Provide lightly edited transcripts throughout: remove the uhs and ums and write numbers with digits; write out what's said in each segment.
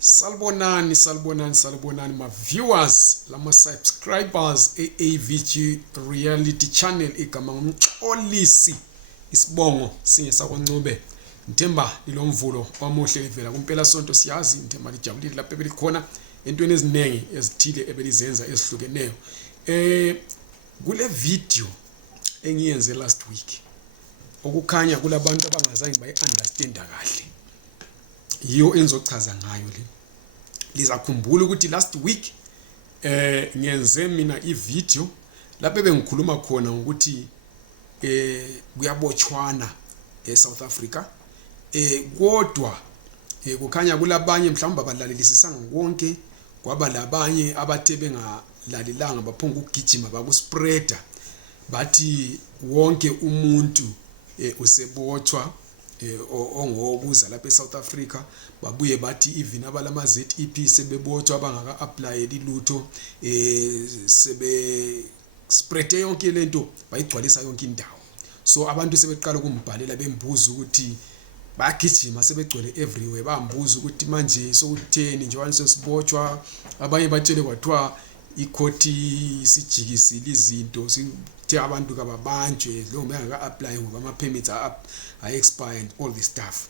Salbonani ma viewers lama subscribers AVG reality channel igama ngumxolisi isibongo singesakoncube Nthemba lilomvulo omuhle livela kumpela sonto siyazi Nthemba lijabulile lapha belikhona entweni ezinengi ezithile ebelizenza ezihlukeneyo kule video engiyenze last week okukhanya kulabantu abangazange bayi-understand kahle yiyo enzochaza ngayo le lizakhumbula ukuthi last week ngiyenze mina i-video lapho bengikhuluma khona ukuthi kuyabotshwana eSouth Africa kodwa kukhanya kulabanye mhlawumbe abalalela konke kwaba labanye abathe bengalalelanga baphonga ukugijima bakuspreader bathi wonke umuntu usebotshwa ongokuza lapha eSouth Africa babuye bathi even abalama ZEP sebebotshwa abangaka apply ilutho sebe spread yonke lento bayigcwalisa yonke indawo so abantu sebeqala ukumbhalela bembuza ukuthi bagijima sebegcwele everywhere bambuza ukuthi manje sokutheni njengoba sesibotshwa abanye batshele kwathiwa ikhoti sijikisile izinto sithe abantu kababanjwe lo bengaka apply ngoba ama permits are expire and all this stuff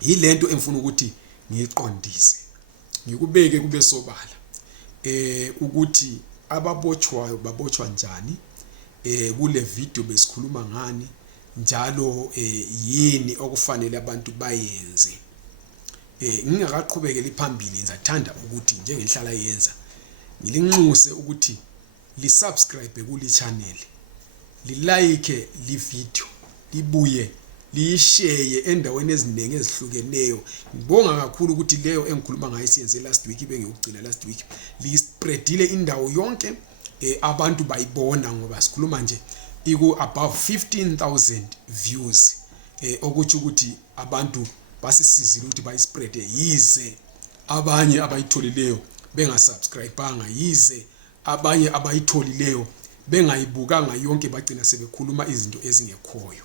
yilento emfuna ukuthi ngiqondise ngikubeke kube sobala ukuthi ababotshwayo babotshwa njani kule video besikhuluma ngani njalo yini okufanele abantu bayenze ngingakaqhubekeli phambili ngizathanda ukuthi njengenhlala yenza ngilinxuse ukuthi li-subscribe kuli channel li-like li video libuye liyishare endaweni eziningi ezihlukeneyo ngibonga kakhulu ukuthi leyo engikhuluma ngayo siyenze last week bengiyokugcina last week li-spreadile indawo yonke abantu bayibona ngoba sikhuluma nje iku above 15,000 views okuthi ukuthi abantu basisizile ukuthi bayispread yize abanye abayitholileyo bengasubscribanga yize abanye abayitholileyo bengayibukanga yonke bagcina sebekhuluma izinto ezingekhoyo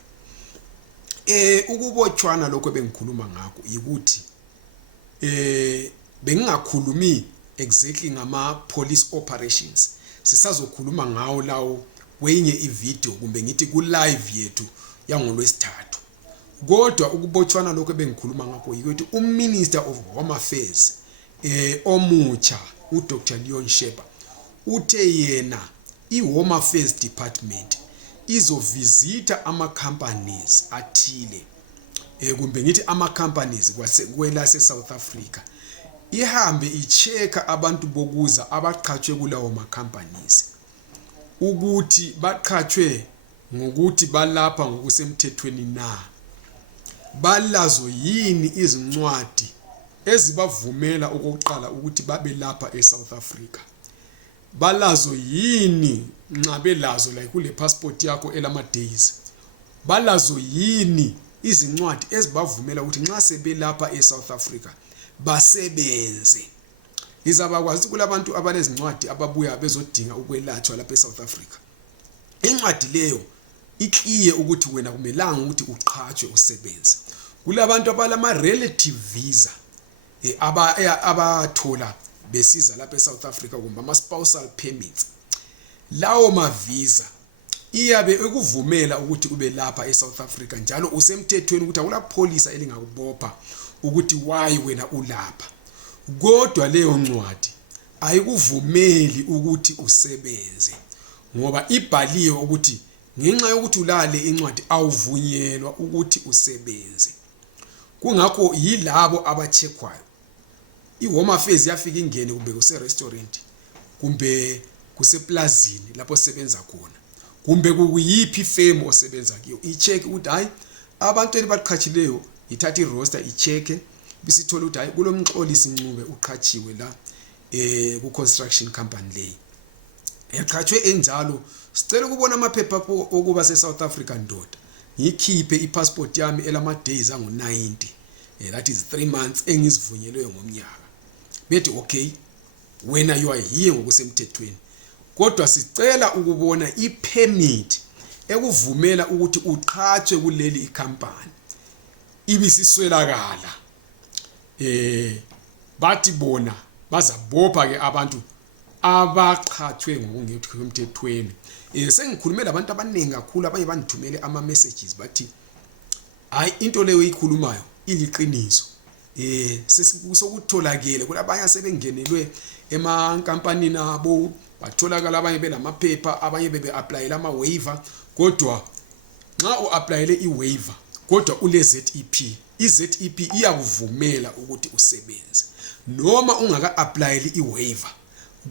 ukubotshwana lokho bengikhuluma ngakho yikuthi bengingakhulumi exactly ngama police operations sisazokhuluma ngawo lawo kwenye ivideo kumbe ngithi ku live yethu yangolwesithathu kodwa ukubotshwana lokho bengikhuluma ngakho yikuthi uMinister of Home Affairs omutsha uDr Leon Sheba uthe yena iHome Affairs Department izovisita ama companies athile kumbe ngithi ama companies kwela seSouth Africa ihambe ichecka abantu bokuza abaqhatshwe kulawo ma companies ukuthi baqhatshwe ngokuthi balapha ngokusemthethweni na balazo yini izincwadi ezibavumela okokuqala ukuthi babe lapha eSouth Africa balazo yini nxa belazo la kule passport yakho elama days balazo yini izincwadi ezibavumela ukuthi nxa sebelapha eSouth Africa basebenze izabakwazi kulabantu abanezincwadi ababuya bezodinga ukwelatshwa lapha eSouth Africa incwadi leyo ikliye ukuthi wena kumelanga ukuthi uqhatshwe usebenze kulabantu abalama relative visa abathola besiza lapha eSouth Africa kumbe ama spousal permits lawo ma visa iyabe ekuvumela ukuthi ube lapha eSouth Africa njalo usemthethweni ukuthi akula police elingakubopha ukuthi why wena ulapha kodwa leyo ncwadi ayikuvumeli ukuthi usebenze ngoba ibhaliwe ukuthi ngenxa yokuthi ulale incwadi awuvunyelwa ukuthi usebenze kungakho yilabo abacheckwayo iHome Affairs yafika ingene kumbe kuse restaurant kumbe kuseplazini lapho sebenza khona kumbe kuyipi firm osebenza kiyo icheck ukuthi hayi abantu elibaqhatshileyo ithatha iroster ichecke bisithola ukuthi hayi kulomxolisi Ncube uqhatshiwe la ku construction company leyi yaqhatshwe enjalo sicela ukubona amaphepha okuba seSouth Africa ndoda ngikhiphe ipassport yami elama days angu 90 that is 3 months engizivunyelwe ngomnyaka bethi okay wena you are here ngokusemthethweni kodwa sicela ukubona ipermit ekuvumela ukuthi uqhatshwe kuleli icompany ibisiswelakala bathi bona bazabopha ke abantu abaqhathwe ngokungekho emthethweni. Sengikhulume labantu abaningi kakhulu abanye bandithumele ama messages bathi hayi into leyo ikhulumayo iliqiniso. Sesokutholakele kulabanye asebengenelwe emankampanini abo, batholakala abanye benamaphepha, abanye bebe applyela ama waiver. Kodwa nxa uapplyele iwaiver kodwa ule ZEP, iZEP iyakuvumela ukuthi usebenze. Noma ungaka applyeli iwaiver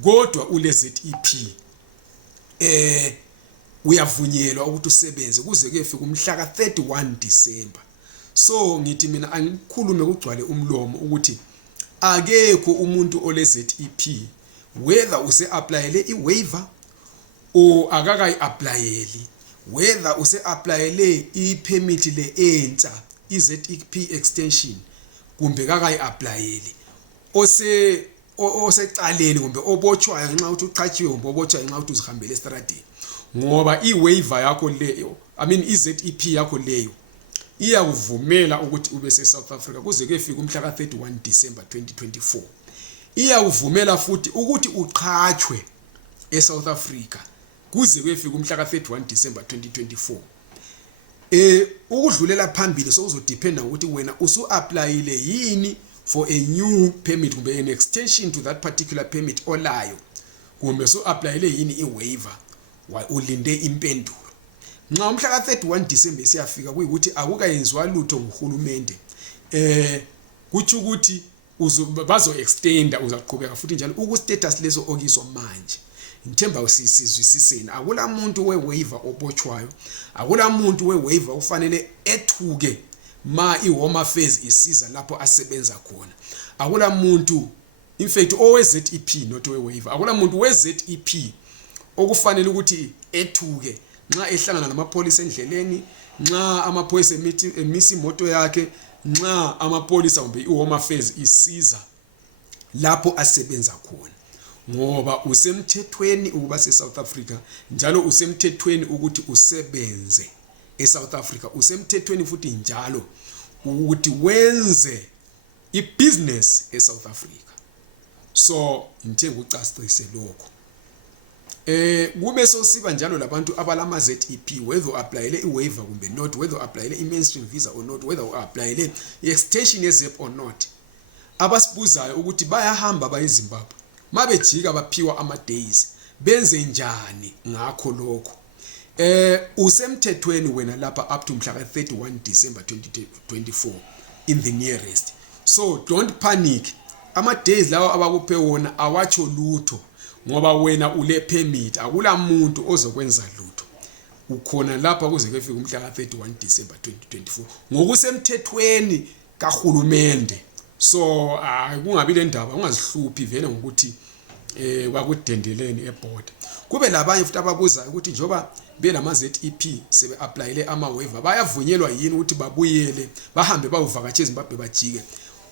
kodwa ule ZEP uyavunyelwa ukuthi usebenze kuze kuyefika umhla ka 31 December. So ngithi mina angikhulume kugcwale umlomo ukuthi akekho umuntu ole ZEP whether use applyele iwaiver o akakayi applyeli, whether use applyele ipermit le entsha iZEP extension kumbe kakayi applyeli, osecaleni kumbe obotshwayo ngenxa ukuthi uqhatshiwe kumbe obotshwayo ngenxa ukuthi uzihambele estradini. Ngoba iwaiver yakho leyo, iZEP yakho leyo iyakuvumela ukuthi ube South Africa kuze kuyefika umhla ka 31 December 2024. Iyakuvumela futhi ukuthi uqhatshwe eSouth Africa kuze kuyefika umhla ka 31 December 2024. Ukudlulela phambili sokuzodependa ukuthi wena usu applyile yini for a new permit kumbe an extension to that particular permit olayo, kumbe so applyile yini iwaiver ulinde impendulo. Nxa umhla ka 31 December siyafika kuyikuthi akukayenziwa lutho nguhulumende, kuthi ukuthi bazo extenda uzaqhubeka futhi njalo ukustatus leso okiso manje. Ngithemba usizwisiseni, akula muntu wewaiver obotshwayo, akula muntu wewaiver ufanele ethuke ma iHome Affairs isiza lapho asebenza khona. Akula muntu, in fact owe ZEP not wewaiver, akula muntu we ZEP okufanele ukuthi ethuke nxa ehlangana namapolisa endleleni, nxa amapolisa emisi imoto yakhe, nxa amapolisa kumbe iHome Affairs isiza lapho asebenza khona. Ngoba usemthethweni ukuba seSouth Africa njalo usemthethweni ukuthi usebenze eSouth Africa, usemthethweni futhi njalo ukuthi wenze ibusiness eSouth Africa. So ngithenga ucacise lokho. Kube sosiba njalo labantu abalama ZEP, whether applyele iwaiver kumbe not, whether applyele i-mainstream visa or not, whether applyele i-extension yeZEP or not, abasibuzayo ukuthi bayahamba bayiZimbabwe mabejika baphiwa ama days benze njani ngakho lokho. Usemthethweni wena lapha up to mhla ka 31 December 2024 in the nearest. So don't panic, ama days lawo abakuphe wona awatsho lutho ngoba wena ule permit, akula muntu ozokwenza lutho. Ukhona lapha kuze kufike umhla ka 31 December 2024 ngokusemthethweni kahulumende. So kungabi le ndaba ungazihluphi vele ngokuthi kwakudendeleni eborder. Kube labanye futhi ababuza ukuthi njoba belama ZEP sebe applyele ama waiver bayavunyelwa yini ukuthi babuyele bahambe bayovakatsha eZimbabwe bajike.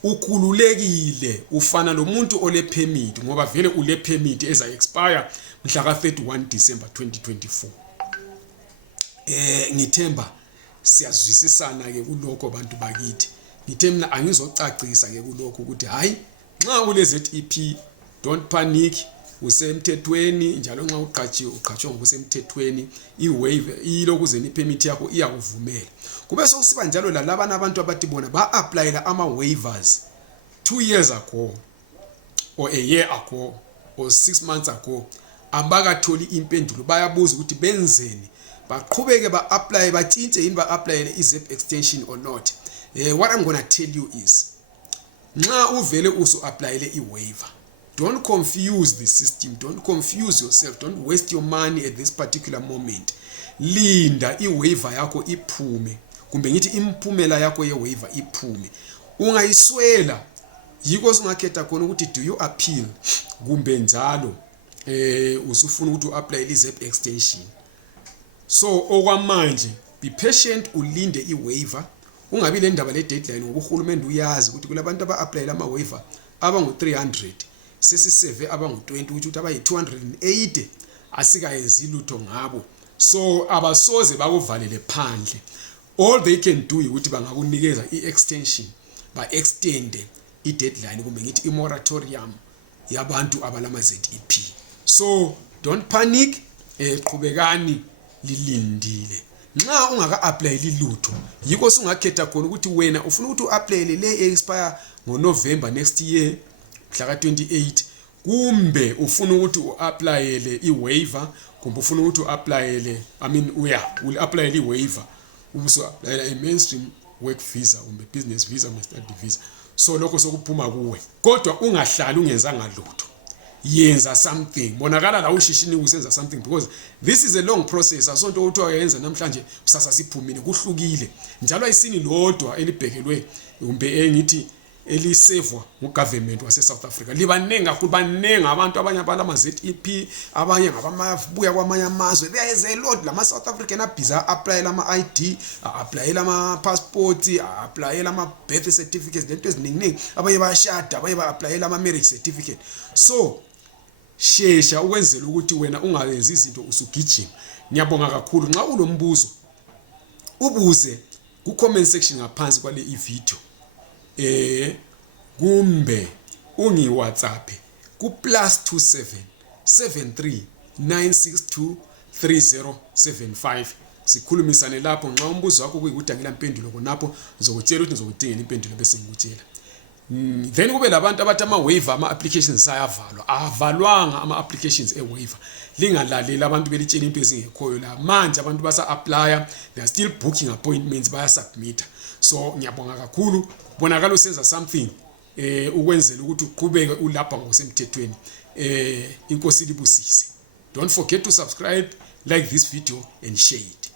Ukhululekile ufana lomuntu ole permit ngoba vele ule permit eza expire mhla ka 31 December 2024. Ngithemba siyazwisisana ke kuloko bantu bakithi. Ngithe mina angizocacisa ke kuloko ukuthi hayi nxa ule ZEP don't panic, usemthethweni njalo nxa uqhatshwe ngokusemthethweni, iwaiver ilokuze ni permit yakho iyakuvumela. Kube sokusiba njalo lalabana abantu abathi bona ba applyela ama waivers 2 years ago or a year ago or 6 months ago ambakatholi impendulo, bayabuza ukuthi benzeni, baqhubeke ba apply batshintshe yini ba applyele iZEP extension or not. What I'm going to tell you is nxa uvele usu applyele iwaiver, don't confuse the system, don't confuse yourself, don't waste your money at this particular moment. Linda iwaiver yakho iphume kumbe ngithi imphumela yakho yewaiver iphume. Ungayiswela yiko singakhetha khona ukuthi do you appeal kumbe njalo usufuna ukuthi uapply iZEP extension. So okwamanje be patient, ulinde iwaiver, ungabi le ndaba le deadline ngoba uhulumende uyazi ukuthi kulabantu aba-applyela ama waiver abangu 300 sesiseve abangu 20 ukuthi abayi 280 asikayenzi lutho ngabo. So abasoze bakuvalele phandle. All they can do ukuthi bangakunikeza i-extension ba extend i-deadline kumbe ngithi i-moratorium yabantu abalama ZEP. So don't panic, qhubekani lilindile. Nxa ungaka apply lilutho yiko sungakhetha khona ukuthi wena ufuna ukuthi uapply le expire ngoNovember next year mhla ka-28, kumbe ufuna ukuthi uapplyele i-waiver, kumbe ufuna ukuthi uapplyele will apply i-waiver ubuso applyela i-mainstream work visa kumbe business visa kumbe study visa. So lokho sokuphuma kuwe, kodwa ungahlali ungenzanga lutho, yenza something. Bonakala la ushishini usenza something, because this is a long process. Asonto ukuthi wayenza namhlanje kusasa siphumile, kuhlukile njalo ayisini lodwa elibhekelwe kumbe engithi elisevwa ngugovernment wase South Africa. Libanengi kakhulu, banengi abantu abanye abalama ZEP, abanye ngabamabuya kwamanye amazwe. There is a lot lama South African abhiza apply lama ID, apply lama passport, apply lama birth certificates, lento eziningi, abanye bayashada, abanye ba apply lama marriage certificate. So shesha ukwenzela ukuthi wena ungayenzi izinto usugijima. Ngiyabonga kakhulu. Nxa ulombuzo ubuze ku comment section ngaphansi kwale i-video, kumbe ungi WhatsApp ku +27 73 962 3075. Sikhulumisane lapho. Nxa umbuzo wakho kuyikuthi angila impendulo khonapho ngizokutshela ukuthi ngizokudingela impendulo bese ngikutshela. Then kube labantu abathi ama-waiver ama-applications ayavalwa. Avalwanga ama-applications e-waiver. Lingalaleli abantu belitshela into ezingekhoyo la. Manje abantu basa-applya, they are still booking appointments, baya-submit. So ngiyabonga kakhulu, bonakala usenza something ukwenzela ukuthi uqhubeke ulapha ngokusemthethweni. Inkosi libusise. Don't forget to subscribe, like this video and share it.